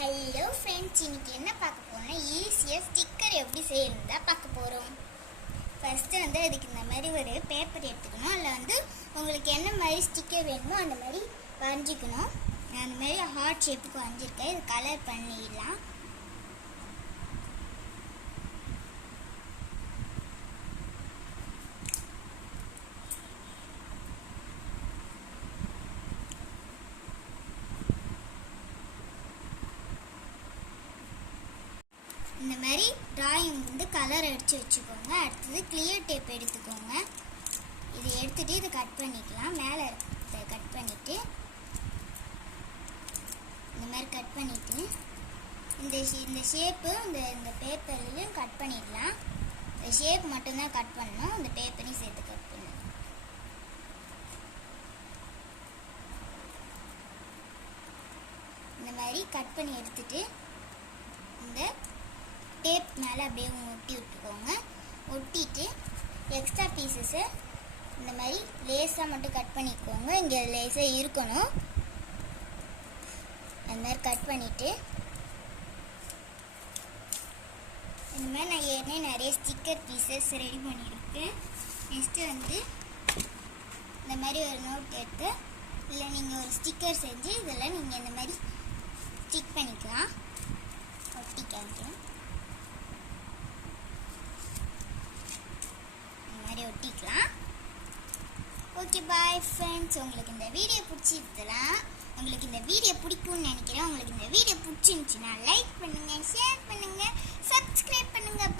Hello friends, இன்னைக்கு என்ன பார்க்க போறோம்னா ஈஸியாக ஸ்டிக்கர் எப்படி செய்யணும் தான் பார்க்க போகிறோம். ஃபஸ்ட்டு அதுக்கு இந்த மாதிரி ஒரு பேப்பர் எடுத்துக்கணும். அதில் உங்களுக்கு என்ன மாதிரி ஸ்டிக்கர் வேணுமோ அந்த மாதிரி வரைஞ்சிக்கணும். நான் அந்த மாதிரி ஹார்ட் ஷேப்புக்கு வரைஞ்சிருக்கேன். இது கலர் பண்ணிடலாம். இந்த மாதிரி டிராயிங் கலர் அடித்து வச்சுக்கோங்க. அடுத்தது கிளியர் டேப் எடுத்துக்கோங்க. இதை எடுத்துகிட்டு இதை கட் பண்ணிக்கலாம். மேலே கட் பண்ணிவிட்டு இந்த மாதிரி கட் பண்ணிவிட்டு இந்த ஷேப்பு இந்த பேப்பர்லையும் கட் பண்ணிடலாம். இந்த ஷேப் மட்டும்தான் கட் பண்ணணும். இந்த பேப்பரையும் சேர்த்து கட் பண்ணணும். இந்த மாதிரி கட் பண்ணி எடுத்துட்டு இந்த டேப் மேலே அப்படியே ஒட்டி விட்டுக்கோங்க. ஒட்டிட்டு எக்ஸ்ட்ரா பீசஸை இந்த மாதிரி லேஸாக மட்டும் கட் பண்ணிக்கோங்க. இங்கே லேஸாக இருக்கணும். அந்த மாதிரி கட் பண்ணிவிட்டு இந்த மாதிரி நான் ஏற்கனவே நிறைய ஸ்டிக்கர் பீசஸ் ரெடி பண்ணியிருக்கேன். நெக்ஸ்ட்டு இந்த மாதிரி ஒரு நோட் எடுத்து இல்லை நீங்கள் ஒரு ஸ்டிக்கர் செஞ்சு இதெல்லாம் நீங்கள் இந்த மாதிரி ஸ்டிக் பண்ணிக்கலாம். ஒட்டி காமிக்கிறேன். ஒட்டிக்கலாம். Okay, bye friends. உங்களுக்கு இந்த வீடியோ பிடிச்சிருக்கலாம். உங்களுக்கு இந்த வீடியோ பிடிக்கும்னு நினைக்கிறேன். உங்களுக்கு இந்த வீடியோ பிடிச்சிருந்துச்சுன்னா லைக் பண்ணுங்கள், ஷேர் பண்ணுங்கள், சப்ஸ்கிரைப் பண்ணுங்கள்.